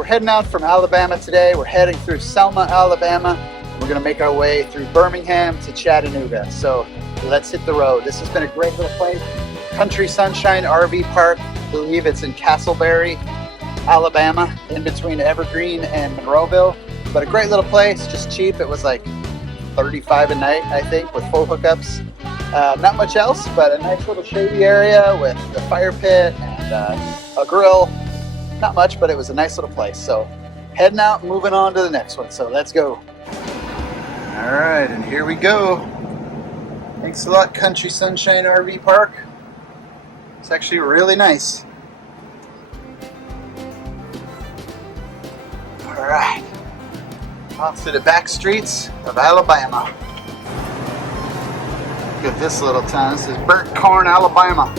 we're heading out from Alabama today. We're heading through Selma, Alabama. We're gonna make our way through Birmingham to Chattanooga. So let's hit the road. This has been a great little place. Country Sunshine RV Park. I believe it's in Castleberry, Alabama, in between Evergreen and Monroeville. But a great little place, just cheap. It was like $35 a night, I think, with full hookups. Not much else, but a nice little shady area with the fire pit and a grill. Not much, but it was a nice little place. So heading out, moving on to the next one. So let's go. All right, and here we go. Thanks a lot, Country Sunshine RV Park. It's actually really nice. All right, off to the back streets of Alabama. Look at this little town. This is Burnt Corn, Alabama.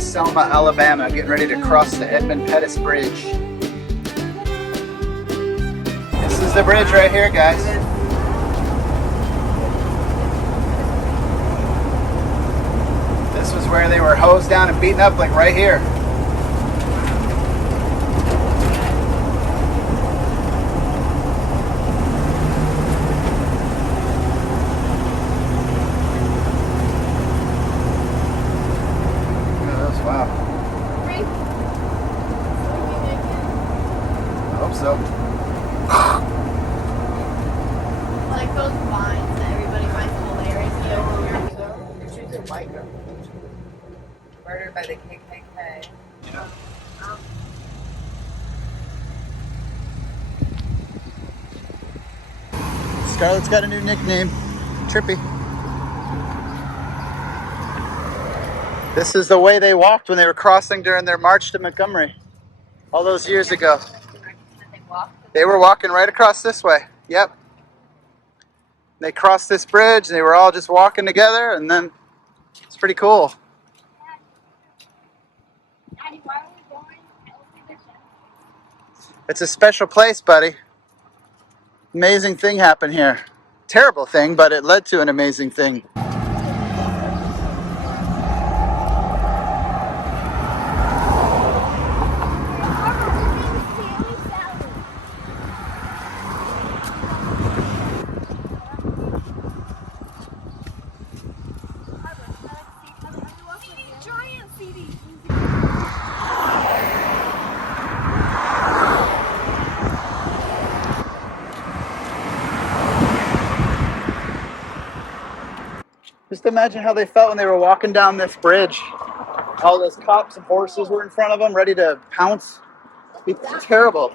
Selma, Alabama, getting ready to cross the Edmund Pettus Bridge. This is the bridge right here, guys. This was where they were hosed down and beaten up, like right here. Wow. I hope so. Like those vines that everybody finds hilarious. Murdered by the KKK. Yeah. Scarlett's got a new nickname, Trippy. This is the way they walked when they were crossing during their march to Montgomery all those years ago. They were walking right across this way. Yep. They crossed this bridge and they were all just walking together, and then it's pretty cool. It's a special place, buddy. Amazing thing happened here. Terrible thing, but it led to an amazing thing. Just imagine how they felt when they were walking down this bridge. All those cops and horses were in front of them, ready to pounce. It'd be terrible.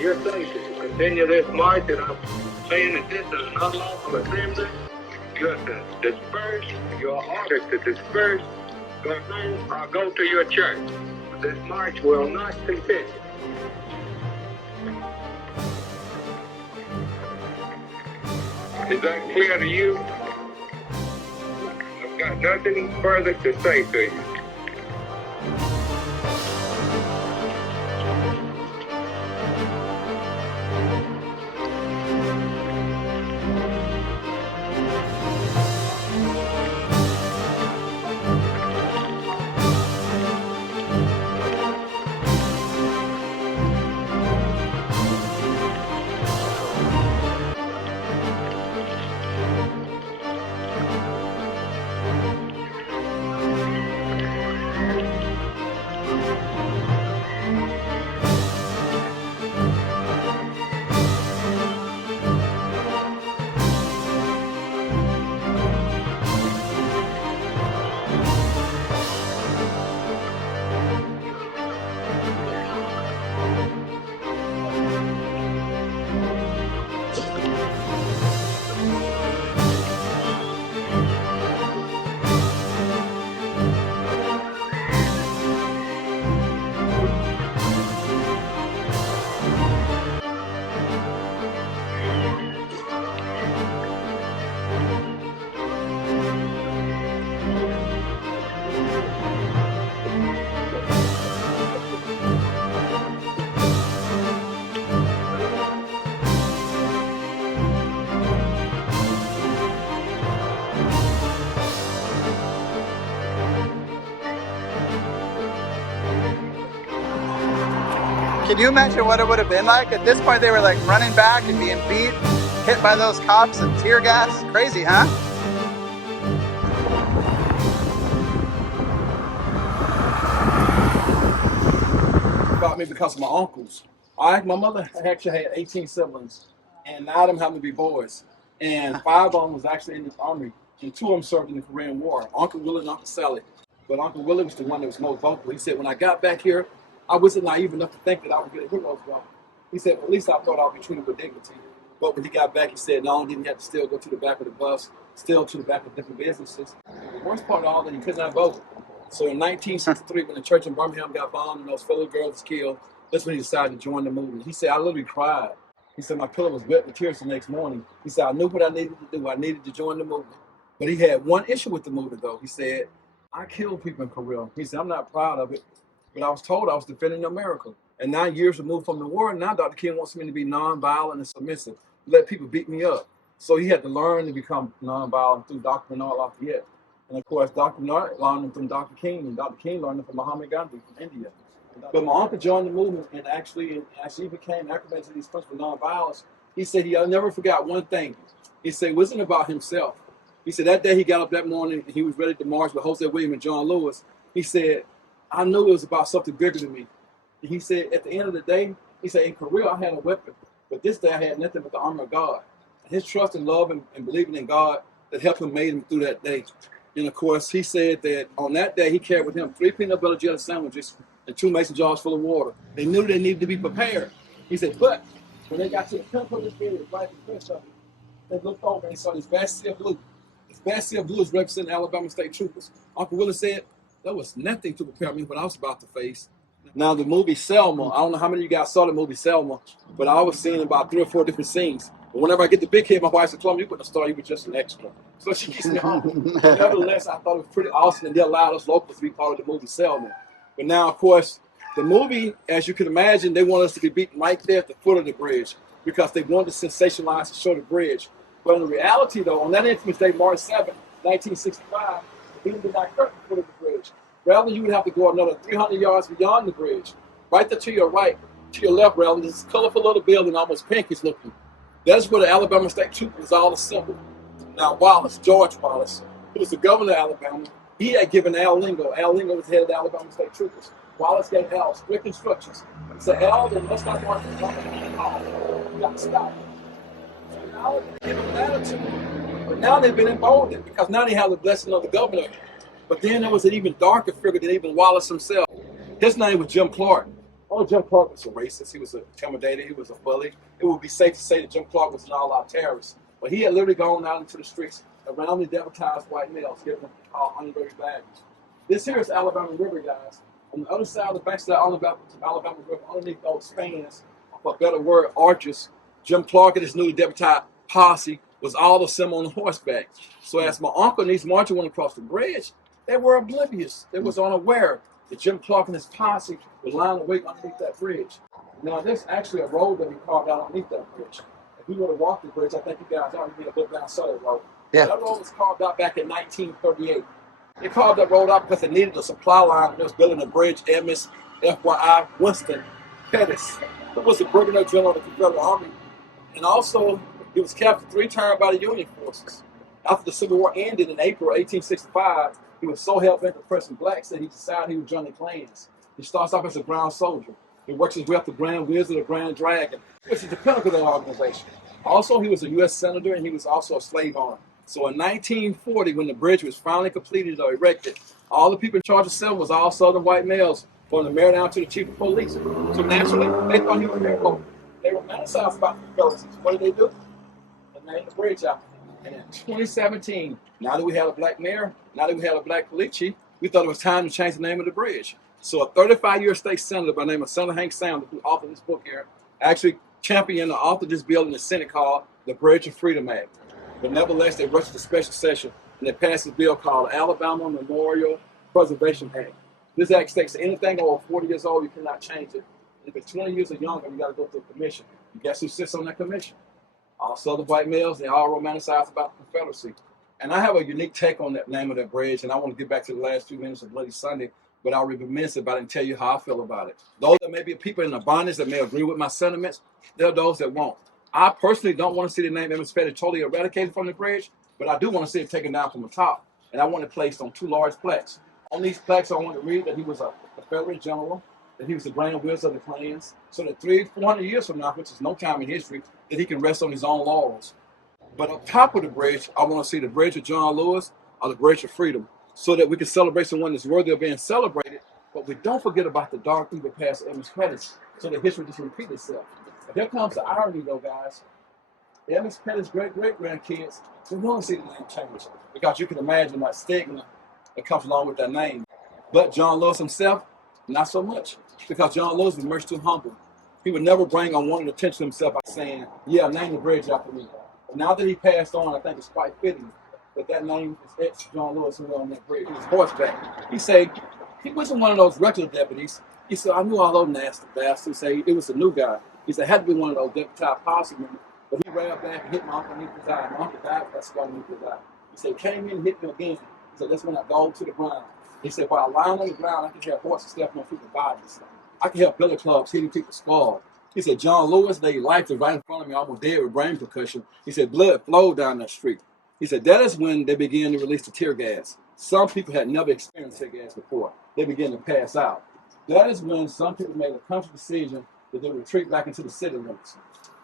Your place is to continue this march, and I'm saying that this is an unlawful assembly. You have to disperse. Your orders to disperse. Go home or go to your church. This march will not continue. Is that clear to you? I've got nothing further to say to you. Can you imagine what it would have been like? At this point, they were like running back and being beat, hit by those cops and tear gas. Crazy, huh? About me because of my uncles. My mother actually had 18 siblings, and 9 of them happened to be boys. And 5 of them was actually in the army, and 2 of them served in the Korean War. Uncle Willie and Uncle Sally. But Uncle Willie was the one that was most vocal. He said, when I got back here, I wasn't naive enough to think that I would get a hero's role. He said, well, at least I thought I would be treated with dignity. But when he got back, he said, not only did he have to still go to the back of the bus, still to the back of different businesses. The worst part of all that, he could not vote. So in 1963, when the church in Birmingham got bombed and those fellow girls was killed, that's when he decided to join the movement. He said, I literally cried. He said, my pillow was wet with tears the next morning. He said, I knew what I needed to do. I needed to join the movement. But he had one issue with the movement, though. He said, I killed people in Korea. He said, I'm not proud of it, but I was told I was defending America. And 9 years removed from the war, now Dr. King wants me to be nonviolent and submissive, let people beat me up. So he had to learn to become nonviolent through Dr. Bernard Lafayette. And of course, Dr. Bernard learned them from Dr. King, and Dr. King learned them from Muhammad Gandhi from India. But my uncle joined the movement and actually became acclimated to these principles of nonviolence. He said he'll never forgot one thing. He said it wasn't about himself. He said that day he got up that morning and he was ready to march with Jose William and John Lewis. He said, I knew it was about something bigger than me. And he said, at the end of the day, he said, in Korea I had a weapon, but this day I had nothing but the armor of God. And his trust and love and believing in God that helped him made him through that day. And of course, he said that on that day he carried with him 3 peanut butter jelly sandwiches and 2 mason jars full of water. They knew they needed to be prepared. He said, but when they got to the temple of this area, right in front of them, they looked over and they saw this vast sea of blue. This vast sea of blue is representing Alabama State Troopers. Uncle Willie said, there was nothing to prepare me what I was about to face. Now, the movie Selma, I don't know how many of you guys saw the movie Selma, but I was seeing about 3 or 4 different scenes. But whenever I get the big head, my wife said, Plum, you put the star, you were just an extra. So she gets me home. Nevertheless, I thought it was pretty awesome, and they allowed us locals to be part of the movie Selma. But now, of course, the movie, as you can imagine, they want us to be beaten right there at the foot of the bridge because they wanted to sensationalize and show the bridge. But in reality, though, on that infamous day, March 7, 1965, the beam did not hurt the foot of the bridge. Rather, you would have to go another 300 yards beyond the bridge. Right there to your right, to your left, rather, this colorful little building, almost pinkish looking. That's where the Alabama State Troopers was all assembled. Now, George Wallace, who was the governor of Alabama, he had given Al Lingo was the head of the Alabama State Troopers. Wallace gave Al strict instructions. He said, Al, then let's not march the call. You got to stop. So now they give him an attitude. But now they've been emboldened because now they have the blessing of the governor. But then there was an even darker figure than even Wallace himself. His name was Jim Clark. Oh, Jim Clark was a racist. He was an intimidator. He was a bully. It would be safe to say that Jim Clark was an all-out terrorist. But he had literally gone out into the streets around the deputized white males, giving them honorary badges. This here is Alabama River, guys. On the other side of the backside of Alabama River, underneath those spans, for a better word, arches, Jim Clark and his newly deputized posse was all assembled on horseback. So as my uncle and these marchers went across the bridge, they were oblivious. They was unaware that Jim Clark and his posse was lying awake underneath that bridge. Now, there's actually a road that we carved out underneath that bridge. If we were to walk the bridge, I think you guys already need a book down Southern Road. Yeah. That road was carved out back in 1938. They carved that road out because they needed a supply line when they was building a bridge. Ms. FYI Winston Pettus, who was a brigadier general of the Confederate Army, and also he was captured 3 times by the Union forces. After the Civil War ended in April 1865, he was so hell-bent on oppressing blacks that he decided he would join the Klans. He starts off as a ground soldier. He works his way up to Grand Wizard or Grand Dragon, which is the pinnacle of the organization. Also, he was a U.S. Senator, and he was also a slave owner. So in 1940, when the bridge was finally completed or erected, all the people in charge of Selma was all Southern white males, from the mayor down to the chief of police. So naturally, they thought he was their vote. They romanticized about the Confederacy. What did they do? They named the bridge out. And in 2017, now that we had a black mayor, now that we had a black police chief, we thought it was time to change the name of the bridge. So a 35-year state senator by the name of Senator Hank Sanders, who authored this book here, actually championed the author of this bill in the Senate called the Bridge of Freedom Act. But nevertheless, they rushed to special session and they passed this bill called Alabama Memorial Preservation Act. This act states that anything over 40 years old, you cannot change it. If it's 20 years or younger, you got to go through a commission. And guess who sits on that commission? All Southern white males, they all romanticize about the Confederacy. And I have a unique take on that name of that bridge, and I want to get back to the last few minutes of Bloody Sunday. but I'll be remiss if I didn't tell you how I feel about it. Those that may be people in the bondage that may agree with my sentiments, there are those that won't. I personally don't want to see the name Edmund Pettus totally eradicated from the bridge, but I do want to see it taken down from the top, and I want it placed on 2 large plaques. On these plaques, I want to read that he was a Confederate general, that he was the grand wizard of the clans, so that 300-400 years from now, which is no time in history, that he can rest on his own laurels. But up top of the bridge, I want to see the Bridge of John Lewis or the Bridge of Freedom, so that we can celebrate someone that's worthy of being celebrated, but we don't forget about the dark evil past of Edmund Pettus, so that history doesn't repeat itself. But here comes the irony, though, guys. Edmund Pettus' great-great-grandkids, they want to see the name change, because you can imagine that stigma that comes along with that name. But John Lewis himself, not so much, because John Lewis was much too humble. He would never bring unwanted attention to himself by saying, yeah, name the bridge after me. But now that he passed on, I think it's quite fitting that that name is ex-John Lewis who was on that bridge. His horseback. He said, he wasn't one of those regular deputies. He said, I knew all those nasty bastards. He said, it was a new guy. He said, it had to be one of those deputized posse members. But he ran back and hit my uncle underneath his eye. My uncle died, that's why underneath his eye. He said, came in and hit me again. He said, that's when I dove to the ground. He said, while lying on the ground, I could hear horses stepping on people's bodies. I could hear billy clubs hitting people's skulls. He said, John Lewis, they life is right in front of me, almost dead with brain concussion. He said, blood flowed down that street. He said, that is when they began to release the tear gas. Some people had never experienced tear gas before. They began to pass out. That is when some people made a conscious decision that they would retreat back into the city limits.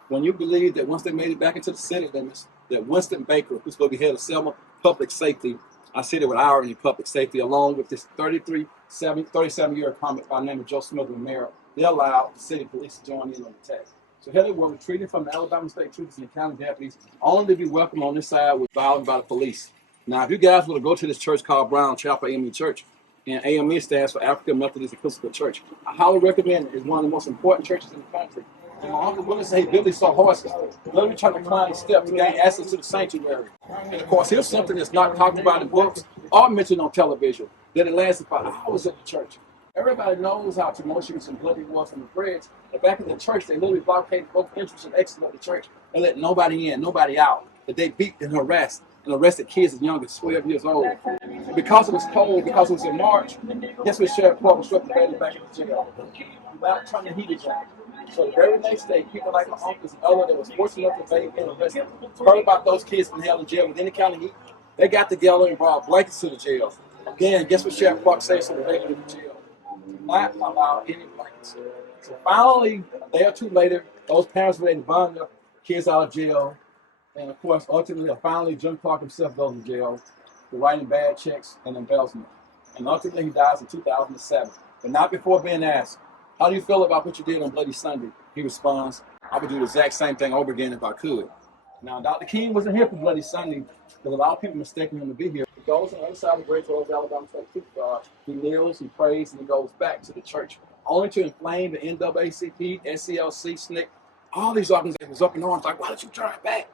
When you believe that once they made it back into the city limits, that Winston Baker, who's going to be head of Selma Public Safety, I say that with irony, public safety, along with this 37-year comment by the name of Joe Smith, the mayor, they allowed the city police to join in on the attack. So here they were retreating from the Alabama State Troopers and county deputies, only to be welcomed on this side with violence by the police. Now, if you guys want to go to this church called Brown Chapel AME Church, and AME stands for African Methodist Episcopal Church, I highly recommend it. It's one of the most important churches in the country. And my uncle Willis said he built these horses, literally trying to climb the steps to gain access to the sanctuary. And of course, here's something that's not talked about in books or mentioned on television, that it lasted for hours at the church. Everybody knows how tumultuous and bloody it was on the bridge. And back in the church, they literally blockaded both entrance and exit of the church and let nobody in, nobody out. That they beat and harassed and arrested kids as young as 12 years old. And because it was cold, because it was in March, guess what Sheriff Clark swept the baby back into jail without turning the heat down. So the very next day, people like my uncles and Ella that was fortunate enough to baby and arrested heard about those kids being held in jail with any kind of heat. They got together and brought blankets to the jail. Again, guess what Sheriff Clark says to the baby in the jail? Not allow any blankets. So finally, a day or two later, those parents were able to bond their kids out of jail. And of course, ultimately, finally, Jim Clark himself goes to jail for writing bad checks and embezzlement. And ultimately, he dies in 2007. But not before being asked, how do you feel about what you did on Bloody Sunday? He responds, I would do the exact same thing over again if I could. Now, Dr. King wasn't here for Bloody Sunday, because a lot of people mistaken him to be here. He goes on the other side of the bridge towards Alabama State Troopers. He kneels, he prays, and he goes back to the church, only to inflame the NAACP, SCLC, SNCC, all these organizations up in arms, like, why don't you turn back?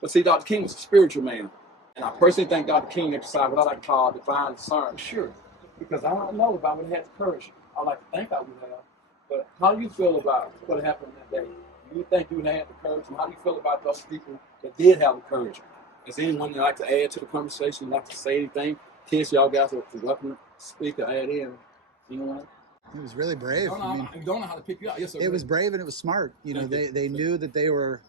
But see, Dr. King was a spiritual man. And I personally think Dr. King exercised what I like to call divine discernment. Sure, because I don't know if I would have had the courage. I like to think I would have. But how do you feel about what happened that day? Do you think you would have had the courage? And how do you feel about those people that did have the courage? Is anyone that like to add to the conversation, like to say anything? Kids, y'all guys are welcome to speak or add in. Anyone? It was really brave. I don't know how to pick you out. Yes, sir. It was brave and it was smart. You know, they knew that they were,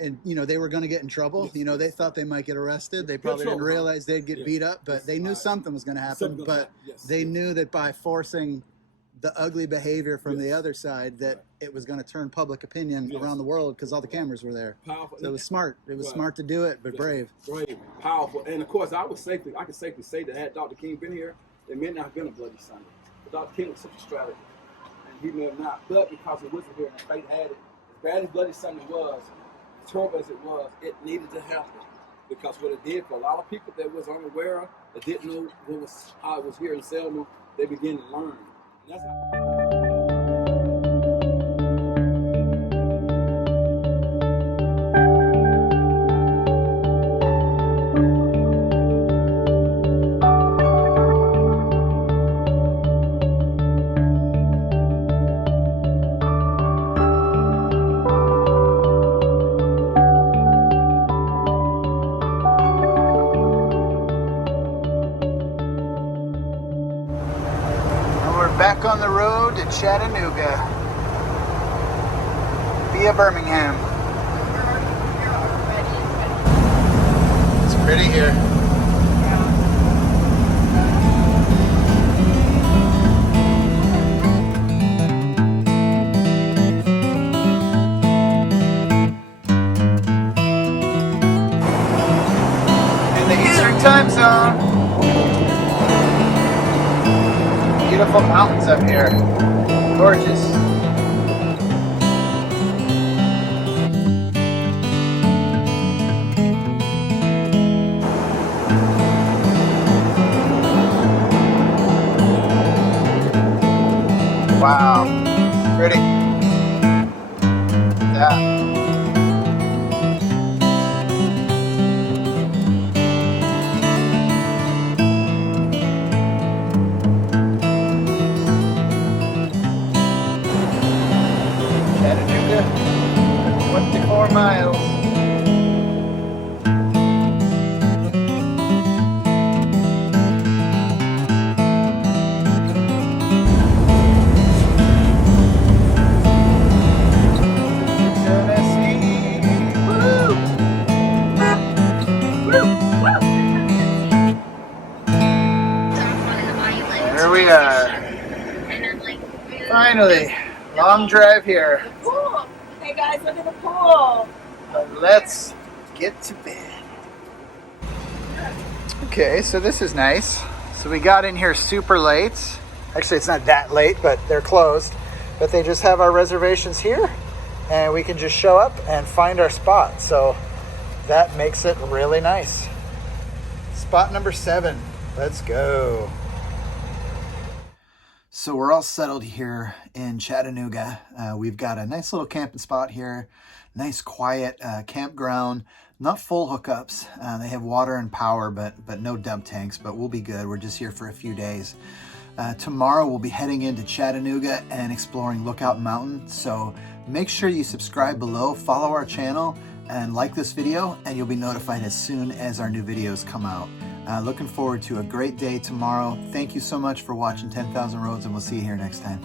and you know, they were going to get in trouble. You know, they thought they might get arrested. They probably didn't realize they'd get beat up, but they knew something was going to happen. But they knew that by forcing the ugly behavior from the other side, that it was going to turn public opinion around the world because all the cameras were there. Powerful. So it was smart. It was smart to do it, but brave. Brave, powerful, and of course, I can safely say that had Dr. King been here, it may not have been a Bloody Sunday. But Dr. King was such a strategist, and he may have not. But because he wasn't here and fate had it, as bad as Bloody Sunday was, as terrible as it was, it needed to happen. Because what it did for a lot of people that was unaware, that didn't know how it was here in Selma, they began to learn. And that's how road to Chattanooga via Birmingham. It's pretty here. In the Eastern Time Zone. Beautiful mountains up here. Gorgeous. Wow. Pretty. Yeah. Chattanooga, 24 miles. Tennessee. Woo! There we are. Finally, long drive here. Pool. Hey guys, look at the pool. But let's get to bed. Okay, so this is nice. So we got in here super late. Actually, it's not that late, but they're closed. But they just have our reservations here, and we can just show up and find our spot. So that makes it really nice. Spot number 7. Let's go. So we're all settled here in Chattanooga. We've got a nice little camping spot here. Nice quiet campground. Not full hookups. They have water and power, but no dump tanks, but we'll be good. We're just here for a few days. Tomorrow we'll be heading into Chattanooga and exploring Lookout Mountain. So make sure you subscribe below, follow our channel, and like this video, and you'll be notified as soon as our new videos come out. Looking forward to a great day tomorrow. Thank you so much for watching 10,000 Roads, and we'll see you here next time.